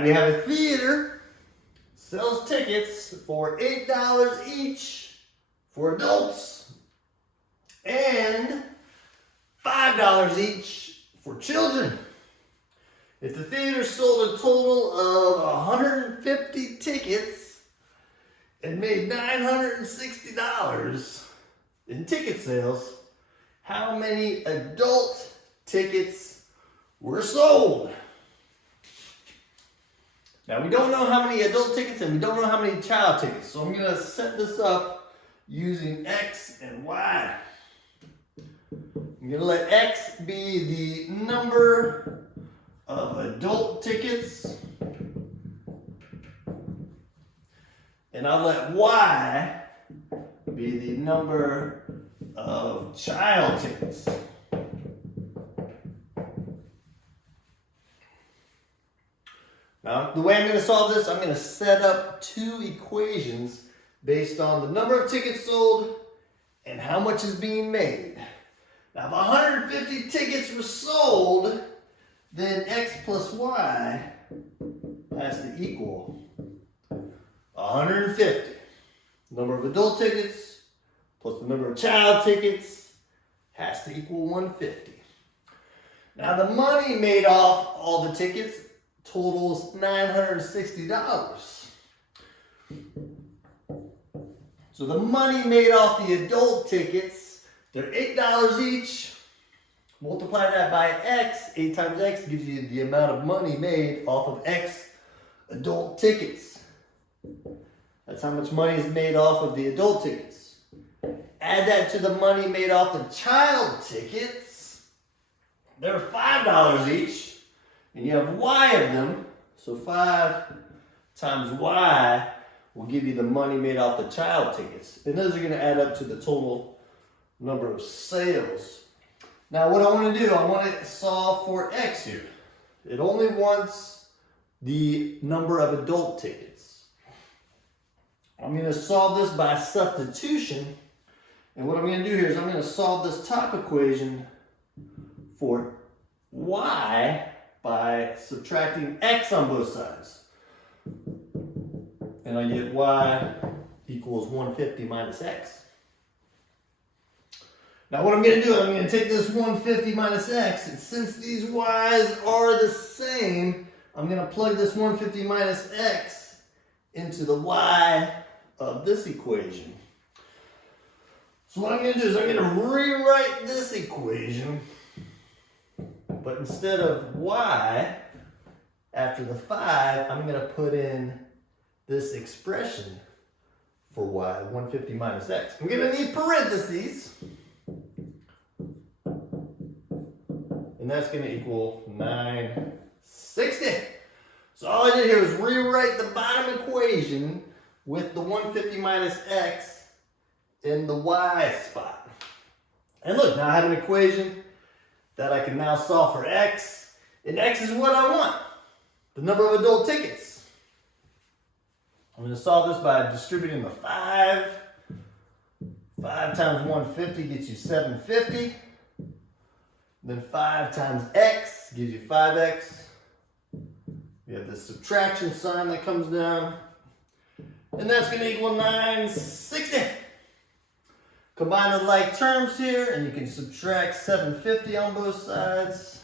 right, we have a theater, sells tickets for $8 each for adults and $5 each for children. If the theater sold a total of 150 tickets and made $960 in ticket sales, how many adult tickets were sold? Now, we don't know how many adult tickets and we don't know how many child tickets, so I'm going to set this up using X and Y. I'm going to let X be the number of adult tickets, and I'll let Y be the number of child tickets. Now, the way I'm going to solve this, I'm going to set up two equations based on the number of tickets sold and how much is being made. Now, if 150 tickets were sold, then X plus Y has to equal 150. The number of adult tickets plus the number of child tickets has to equal 150. Now, the money made off all the tickets totals $960. So the money made off the adult tickets, they're $8 each. Multiply that by X. 8 times X gives you the amount of money made off of X adult tickets. That's how much money is made off of the adult tickets. Add that to the money made off the child tickets. They're $5 each. And you have Y of them, so 5 times Y will give you the money made off the child tickets. And those are going to add up to the total number of sales. Now what I want to do, I want to solve for X here. It only wants the number of adult tickets. I'm going to solve this by substitution. And what I'm going to do here is I'm going to solve this top equation for Y by subtracting X on both sides. And I get Y equals 150 minus X. Now what I'm going to do, I'm going to take this 150 minus X, and since these Y's are the same, I'm going to plug this 150 minus X into the Y of this equation. So what I'm going to do is I'm going to rewrite this equation, but instead of Y, after the 5, I'm going to put in this expression for Y, 150 minus X. I'm going to need parentheses, and that's going to equal 960. So all I did here was rewrite the bottom equation with the 150 minus X in the Y spot. And look, now I have an equation that I can now solve for X, and X is what I want, the number of adult tickets. I'm going to solve this by distributing the 5. 5 times 150 gets you 750. Then 5 times X gives you 5X. We have this subtraction sign that comes down, and that's going to equal 960. Combine the like terms here, and you can subtract 750 on both sides.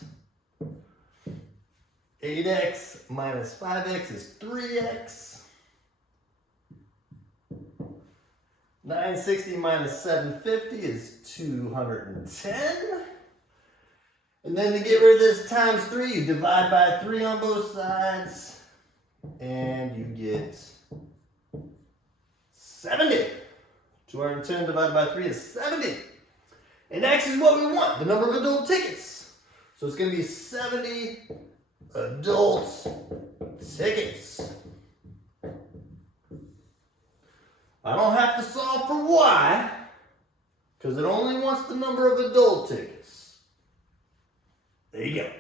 8x minus 5x is 3x. 960 minus 750 is 210. And then to get rid of this times 3, you divide by 3 on both sides, and you get 70. 210 divided by 3 is 70. And X is what we want, the number of adult tickets. So it's going to be 70 adult tickets. I don't have to solve for Y, because it only wants the number of adult tickets. There you go.